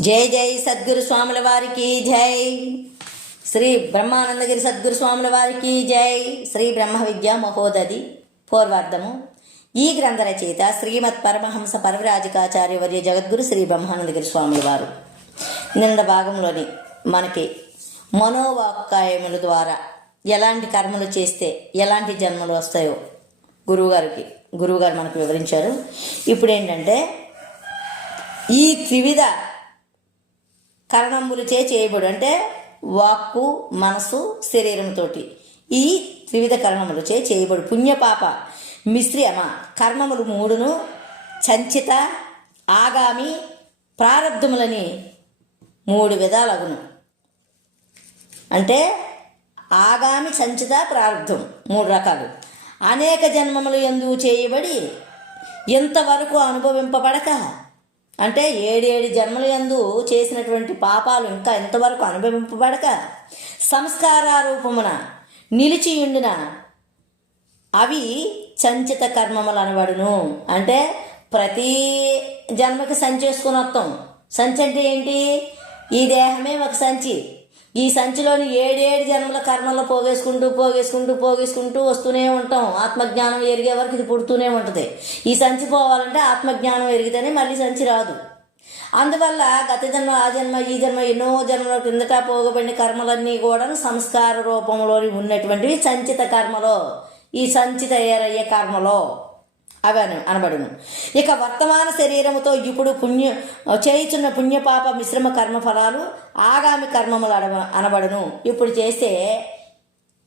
జై జై సద్గురు స్వాముల వారికి జై. శ్రీ బ్రహ్మానందగిరి సద్గురు స్వాముల వారికి జై. శ్రీ బ్రహ్మ విద్యా మహోదది పూర్వార్థము ఈ గ్రంథ రచయిత శ్రీమత్ పరమహంస పరవిరాజకాచార్య వర్య జగద్గురు శ్రీ బ్రహ్మానందగిరి స్వాముల వారు. నిన్న భాగంలోని మనకి మనోవాక్కాయముల ద్వారా ఎలాంటి కర్మలు చేస్తే ఎలాంటి జన్మలు వస్తాయో గురువుగారికి గురువుగారు మనకు వివరించారు. ఇప్పుడు ఏంటంటే ఈ త్రివిధ కరణములచే చేయబడు అంటే వాక్కు మనసు శరీరంతోటి ఈ త్రివిధ కరణములచే చేయబడు. పుణ్యపాప మిశ్రమ కర్మములు మూడును సంచిత ఆగామి ప్రారంధములని మూడు విధాలగును. అంటే ఆగామి సంచిత ప్రారంధం మూడు రకాలు. అనేక జన్మములు ఎందుకు చేయబడి ఇంతవరకు అనుభవింపబడక అంటే ఏడేడు జన్మల యందు చేసినటువంటి పాపాలు ఇంకా ఇంతవరకు అనుభవింపబడక సంస్కార రూపమున నిలిచియుండిన అవి సంచిత కర్మములు అనబడును. అంటే ప్రతి జన్మకి సంచి వస్తాం సంచి అంటే ఏంటి? ఈ దేహమే ఒక సంచి. ఈ సంచిలోని ఏడేడు జన్మల కర్మలు పోగేసుకుంటూ పోగేసుకుంటూ పోగేసుకుంటూ వస్తూనే ఉంటాం. ఆత్మజ్ఞానం ఎరిగే వరకు ఇది పుడుతూనే ఉంటుంది. ఈ సంచి పోవాలంటే ఆత్మజ్ఞానం ఎరిగితేనే మళ్ళీ సంచి రాదు. అందువల్ల గత జన్మ ఆ జన్మ ఈ జన్మ ఎన్నో జన్మల కిందట పోగబడిన కర్మలన్నీ కూడా సంస్కార రూపంలోని ఉన్నటువంటివి సంచిత కర్మలో. ఈ సంచిత తయారయ్యే కర్మలో. అవి అని అనబడును. ఇక వర్తమాన శరీరముతో ఇప్పుడు పుణ్య చేయుచున్న పుణ్యపాప మిశ్రమ కర్మ ఫలాలు ఆగామి కర్మములు అడవ అనబడును. ఇప్పుడు చేస్తే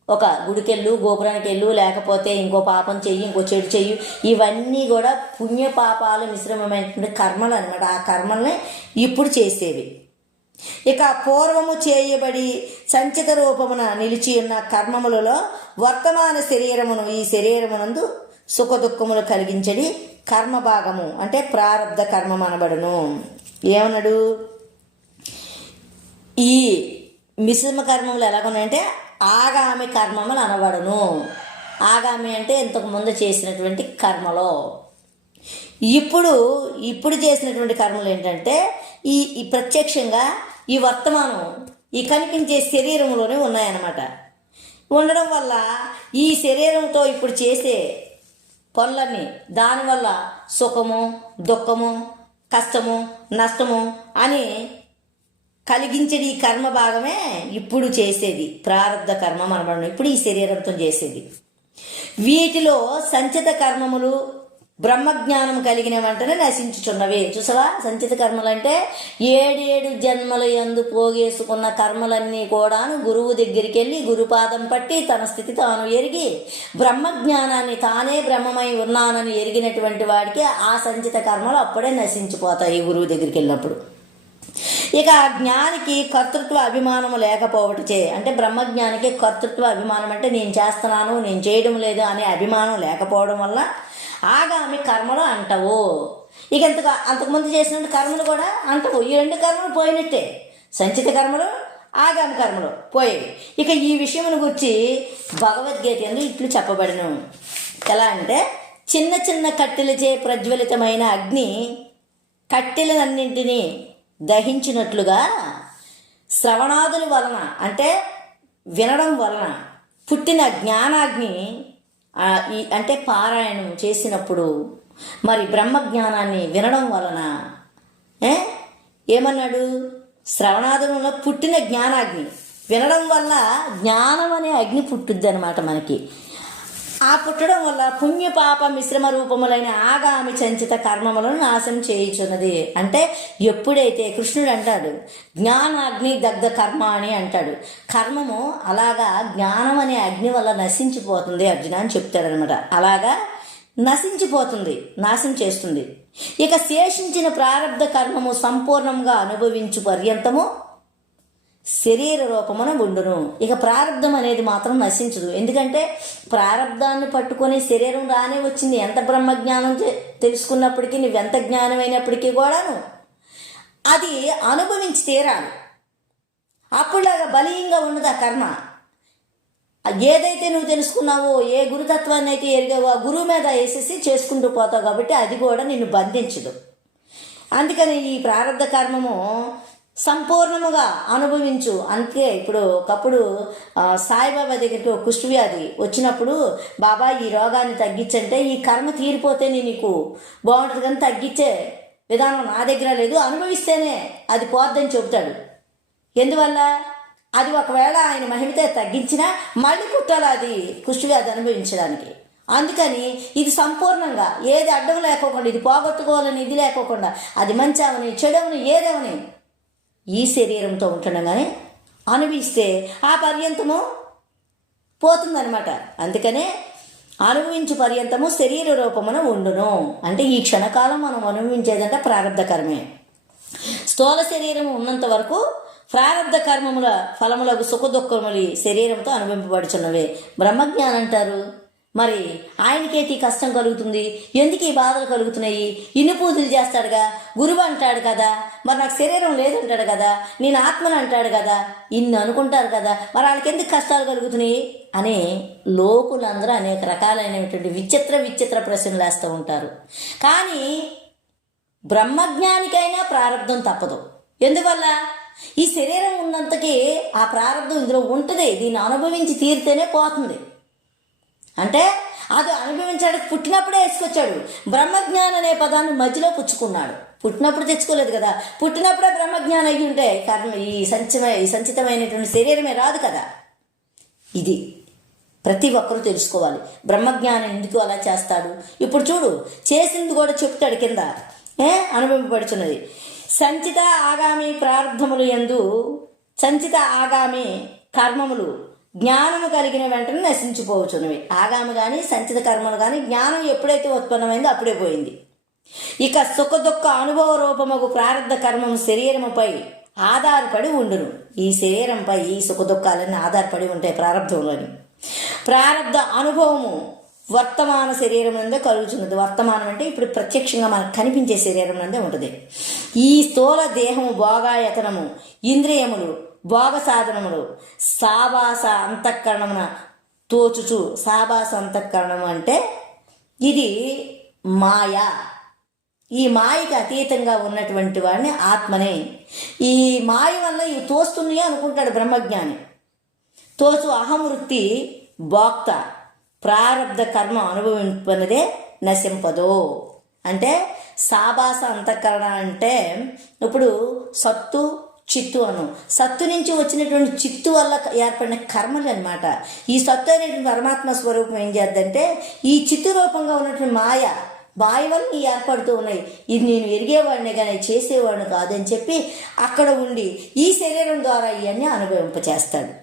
ఒక గుడికెళ్ళు గోపురానికి వెళ్ళు లేకపోతే ఇంకో పాపం చెయ్యి ఇంకో చెడు చెయ్యి ఇవన్నీ కూడా పుణ్యపాపాలు మిశ్రమమైనటువంటి కర్మలు అనమాట ఆ కర్మల్ని ఇప్పుడు చేసేవి. ఇక పూర్వము చేయబడి సంచిత రూపమున నిలిచి ఉన్న కర్మములలో వర్తమాన శరీరమును ఈ శరీరమునందు సుఖ దుఃఖములు కలిగించడి కర్మభాగము అంటే ప్రారంధ కర్మం అనబడును. ఏమన్నాడు? ఈ మిశ్రమ కర్మములు ఎలాగున్నాయంటే ఆగామి కర్మములు అనబడును. ఆగామి అంటే ఇంతకు ముందు చేసినటువంటి కర్మలో. ఇప్పుడు ఇప్పుడు చేసినటువంటి కర్మలు ఏంటంటే ఈ ఈ ప్రత్యక్షంగా ఈ వర్తమానం ఈ కనిపించే శరీరంలోనే ఉన్నాయన్నమాట. ఉండడం వల్ల ఈ శరీరంతో ఇప్పుడు చేసే పనులన్నీ దానివల్ల సుఖము దుఃఖము కష్టము నష్టము అని కలిగించడి ఈ కర్మ భాగమే ఇప్పుడు చేసేది. ప్రారంధ కర్మ మనబడడం ఇప్పుడు ఈ శరీరంతో చేసేది. వీటిలో సంచిత కర్మములు బ్రహ్మజ్ఞానం కలిగిన వెంటనే నశించుచున్నవి. చూసావా? సంచిత కర్మలు అంటే ఏడేడు జన్మల ఎందు పోగేసుకున్న కర్మలన్నీ కూడా గురువు దగ్గరికి వెళ్ళి గురుపాదం పట్టి తన స్థితి తాను ఎరిగి బ్రహ్మజ్ఞానాన్ని తానే బ్రహ్మమై ఉన్నానని ఎరిగినటువంటి వాడికి ఆ సంచిత కర్మలు అప్పుడే నశించిపోతాయి గురువు దగ్గరికి వెళ్ళినప్పుడు ఇక ఆ జ్ఞానికి కర్తృత్వ అభిమానం లేకపోవటచే అంటే బ్రహ్మజ్ఞానికి కర్తృత్వ అభిమానం అంటే నేను చేస్తున్నాను నేను చేయడం లేదు అనే అభిమానం లేకపోవడం వల్ల ఆగామి కర్మలు అంటవు. ఇక ఇంతకు అంతకుముందు చేసిన కర్మలు కూడా అంటవు. ఈ రెండు కర్మలు పోయినట్టే. సంచిత కర్మలు ఆగామి కర్మలు పోయేవి. ఇక ఈ విషయమును గురించి భగవద్గీత ఎందు ఇట్లు చెప్పబడను. ఎలా అంటే చిన్న చిన్న కట్టెలచే ప్రజ్వలితమైన అగ్ని కట్టెలనన్నింటినీ దహించినట్లుగా శ్రవణాదుల వలన అంటే వినడం వలన పుట్టిన జ్ఞానాగ్ని ఈ అంటే పారాయణం చేసినప్పుడు మరి బ్రహ్మ జ్ఞానాన్ని వినడం వలన ఏ? ఏమన్నాడు? శ్రవణాదులలో పుట్టిన జ్ఞానాగ్ని. వినడం వల్ల జ్ఞానం అనే అగ్ని పుట్టుద్ది అనమాట మనకి. ఆ పుట్టడం వల్ల పుణ్యపాప మిశ్రమ రూపములైన ఆగామి సంచిత కర్మములను నాశనం చేయుచున్నది. అంటే ఎప్పుడైతే కృష్ణుడు అంటాడు జ్ఞానాగ్ని దగ్ధ కర్మ అని అంటాడు కర్మము అలాగా జ్ఞానం అనే అగ్ని వల్ల నశించిపోతుంది అర్జున అని చెప్తాడనమాట అలాగా నశించిపోతుంది నాశనం చేస్తుంది. ఇక శేషించిన ప్రారంధ కర్మము సంపూర్ణంగా అనుభవించు పర్యంతము శరీర రూపమున ఉండును. ఇక ప్రారంధం అనేది మాత్రం నశించదు. ఎందుకంటే ప్రారంధాన్ని పట్టుకొని శరీరం రానే వచ్చింది. ఎంత బ్రహ్మజ్ఞానం తెలుసుకున్నప్పటికీ నువ్వెంత జ్ఞానమైనప్పటికీ కూడాను అది అనుభవించి తీరాలి. అప్పుడులాగా బలీయంగా ఉండదు ఆ కర్మ? ఏదైతే నువ్వు తెలుసుకున్నావో ఏ గురుతత్వాన్ని అయితే ఎరిగావో ఆ గురువు మీద వేసేసి చేసుకుంటూ పోతావు కాబట్టి అది కూడా నిన్ను బంధించదు. అందుకని ఈ ప్రారంధ కర్మము సంపూర్ణముగా అనుభవించు. అంతే ఇప్పుడు ఒకప్పుడు సాయిబాబా దగ్గరికి ఒక కుష్ఠవ్యాధి వచ్చినప్పుడు బాబా ఈ రోగాన్ని తగ్గించంటే ఈ కర్మ తీరిపోతేనే నీకు బాగుంటుంది కానీ తగ్గించే విధానం నా దగ్గర లేదు అనుభవిస్తేనే అది పోద్దని చెబుతాడు. ఎందువల్ల? అది ఒకవేళ ఆయన మహిమతే తగ్గించినా మళ్ళీ కుట్టాలి అది కుష్ఠవ్యాధి అనుభవించడానికి. అందుకని ఇది సంపూర్ణంగా ఏది అడ్డం లేకోకుండా ఇది పోగొట్టుకోవాలని ఇది లేకోకుండా అది మంచి అవని చెడవని ఏదేవని ఈ శరీరంతో ఉంటుండగానే అనుభవిస్తే ఆ పర్యంతము పోతుందనమాట అందుకనే అనుభవించు పర్యంతము శరీర రూపమున ఉండును. అంటే ఈ క్షణకాలం మనం అనుభవించేదంటే ప్రారంధకరమే స్థూల శరీరం ఉన్నంత వరకు ప్రారంధ కర్మముల ఫలములకు సుఖదుఃఖముల శరీరంతో అనుభవింపబడుచున్నవే. బ్రహ్మజ్ఞానం అంటారు మరి ఆయనకేటి కష్టం కలుగుతుంది? ఎందుకు ఈ బాధలు కలుగుతున్నాయి? ఇన్ని పూజలు చేస్తాడుగా గురువు అంటాడు కదా మరి నాకు శరీరం లేదంటాడు కదా నేను ఆత్మను అంటాడు కదా ఇన్ని అనుకుంటారు కదా మరి వాళ్ళకి ఎందుకు కష్టాలు కలుగుతున్నాయి? అనే లోకులందరూ అనేక రకాలైనటువంటి విచిత్ర విచిత్ర ప్రశ్నలు వేస్తూ ఉంటారు. కానీ బ్రహ్మజ్ఞానికైనా ప్రారంధం తప్పదు. ఎందువల్ల? ఈ శరీరం ఉన్నంతకి ఆ ప్రారంధం ఇందులో ఉంటుంది దీన్ని అనుభవించి తీరితేనే పోతుంది. అంటే అది అనుభవించడానికి పుట్టినప్పుడే వేసుకొచ్చాడు. బ్రహ్మజ్ఞానం అనే పదాన్ని మధ్యలో పుచ్చుకున్నాడు. పుట్టినప్పుడు తెచ్చుకోలేదు కదా. పుట్టినప్పుడే బ్రహ్మజ్ఞానం అయ్యి ఉంటే కర్మ ఈ సంచమ ఈ సంచితమైనటువంటి శరీరమే రాదు కదా. ఇది ప్రతి ఒక్కరూ తెలుసుకోవాలి. బ్రహ్మజ్ఞానం ఎందుకు అలా చేస్తాడు? ఇప్పుడు చూడు చేసింది కూడా చెప్తాడు కింద. ఏ? అనుభవింపబడుచున్నది సంచిత ఆగామి ప్రారంభములు ఎందు సంచిత ఆగామి కర్మములు జ్ఞానము కలిగిన వెంటనే నశించిపోవచ్చునవి. ఆగామి కానీ సంచిత కర్మలు కానీ జ్ఞానం ఎప్పుడైతే ఉత్పన్నమైందో అప్పుడే పోయింది. ఇక సుఖ దుఃఖ అనుభవ రూపముకు ప్రారంధ కర్మము శరీరముపై ఆధారపడి ఉండును. ఈ శరీరంపై ఈ సుఖ దుఃఖాలన్నీ ఆధారపడి ఉంటాయి ప్రారంధంలోని ప్రారంధ అనుభవము వర్తమాన శరీరం నుండే కలుగుతున్నది వర్తమానం అంటే ఇప్పుడు ప్రత్యక్షంగా మనకు కనిపించే శరీరం నుండే ఉంటుంది. ఈ స్థూల దేహము భోగాయతనము ఇంద్రియములు భోగ సాధనములు సావాస అంతఃకరణమున తోచుచు సావాస అంతఃకరణం అంటే ఇది మాయ. ఈ మాయకి అతీతంగా ఉన్నటువంటి వాడిని ఆత్మనే. ఈ మాయ వల్ల ఇవి తోస్తున్నాయి అనుకుంటాడు బ్రహ్మజ్ఞాని. తోచు అహమృత్తి భోక్త. ప్రారంధ కర్మ అనుభవింపనిదే నశింపదు. అంటే సాబాస అంతఃకరణ అంటే ఇప్పుడు సత్తు చిత్తు అను. సత్తు నుంచి వచ్చినటువంటి చిత్తు వల్ల ఏర్పడిన కర్మలు అనమాట ఈ సత్తు అనేటువంటి పరమాత్మ స్వరూపం ఏం చేద్దంటే ఈ చిత్తు రూపంగా ఉన్నటువంటి మాయ మాయ వల్ల ఈ ఏర్పడుతూ ఉన్నాయి. ఇది నేను ఎరిగేవాడిని కానీ చేసేవాడిని కాదని చెప్పి అక్కడ ఉండి ఈ శరీరం ద్వారా ఇవన్నీ అనుభవింపచేస్తాడు.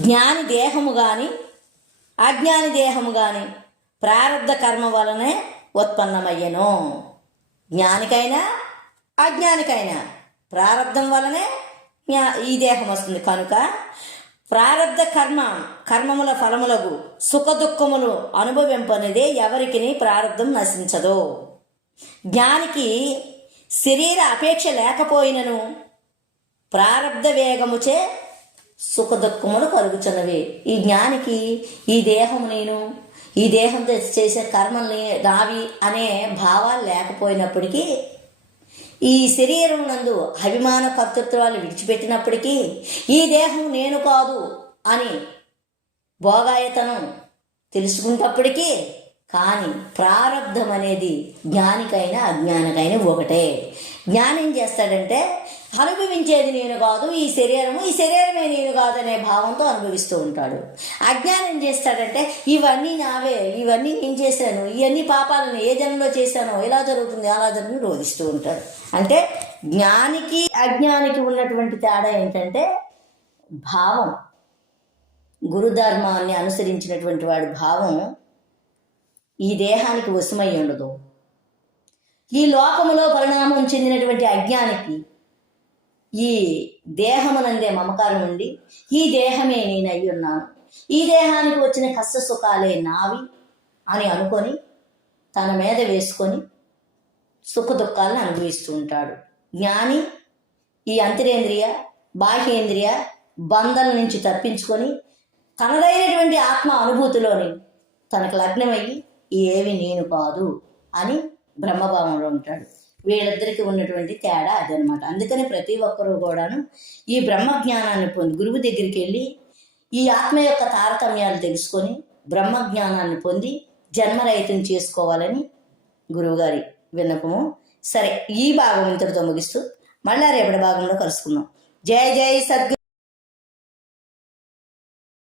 జ్ఞాని దేహము కానీ అజ్ఞాని దేహము కానీ ప్రారంధ కర్మ వలనే ఉత్పన్నమయ్యను. జ్ఞానికైనా అజ్ఞానికైనా. ప్రారంధం వలనే జ్ఞా- ఈ దేహం వస్తుంది. కనుక ప్రారంధ కర్మ కర్మముల ఫలములకు సుఖదుఖములు అనుభవింపనిదే ఎవరికి ప్రారంధం నశించదు. జ్ఞానికి శరీర అపేక్ష లేకపోయినను ప్రారబ్ధ వేగముచే సుఖదుఖములు కలుగుచున్నవి. ఈ జ్ఞానికి ఈ దేహము నేను ఈ దేహంతో చేసే కర్మల్ని నావి అనే భావాలు లేకపోయినప్పటికీ ఈ శరీరం నందు అభిమాన కర్తృత్వాలు విడిచిపెట్టినప్పటికీ ఈ దేహం నేను కాదు అని భోగాయతను తెలుసుకుంటప్పటికీ కానీ ప్రారంధం అనేది జ్ఞానికైనా అజ్ఞానికైనా ఒకటే. జ్ఞానం చేస్తాడంటే అనుభవించేది నేను కాదు ఈ శరీరము ఈ శరీరమే నేను కాదు అనే భావంతో అనుభవిస్తూ ఉంటాడు. అజ్ఞానం ఏం చేస్తాడంటే ఇవన్నీ నావే ఇవన్నీ నేను చేశాను ఇవన్నీ పాపాలను ఏ జన్మలో చేశానో ఇలా జరుగుతుంది అలా జరుగుతుంది రోధిస్తూ ఉంటాడు. అంటే జ్ఞానికి అజ్ఞానికి ఉన్నటువంటి తేడా ఏంటంటే భావం గురుధర్మాన్ని అనుసరించినటువంటి వాడి భావం ఈ దేహానికి వశమై ఉండదు. ఈ లోకములో పరిణామం చెందినటువంటి అజ్ఞానికి ఈ దేహమునందే మమకారం ఉండి ఈ దేహమే నేను అయి ఉన్నాను ఈ దేహానికి వచ్చిన కష్ట సుఖాలే నావి అని అనుకొని తన మీద వేసుకొని సుఖ దుఃఖాలను అనుభవిస్తూ ఉంటాడు. జ్ఞాని ఈ అంతరేంద్రియ బాహ్యేంద్రియ బంధల నుంచి తప్పించుకొని తనదైనటువంటి ఆత్మ అనుభూతిలోని తనకు లగ్నమయ్యి ఏవి నేను కాదు అని బ్రహ్మభావంలో ఉంటాడు. వీళ్ళిద్దరికి ఉన్నటువంటి తేడా అదనమాట అందుకని ప్రతి ఒక్కరూ కూడాను ఈ బ్రహ్మ జ్ఞానాన్ని పొంది గురువు దగ్గరికి వెళ్ళి ఈ ఆత్మ యొక్క తారతమ్యాలు తెలుసుకొని బ్రహ్మ జ్ఞానాన్ని పొంది జన్మరహితం చేసుకోవాలని గురువుగారి విన్నపము. సరే ఈ భాగం ఇంతటితో ముగిస్తూ మళ్ళా రేపటి భాగంలో కలుసుకుందాం. జై జై సద్గు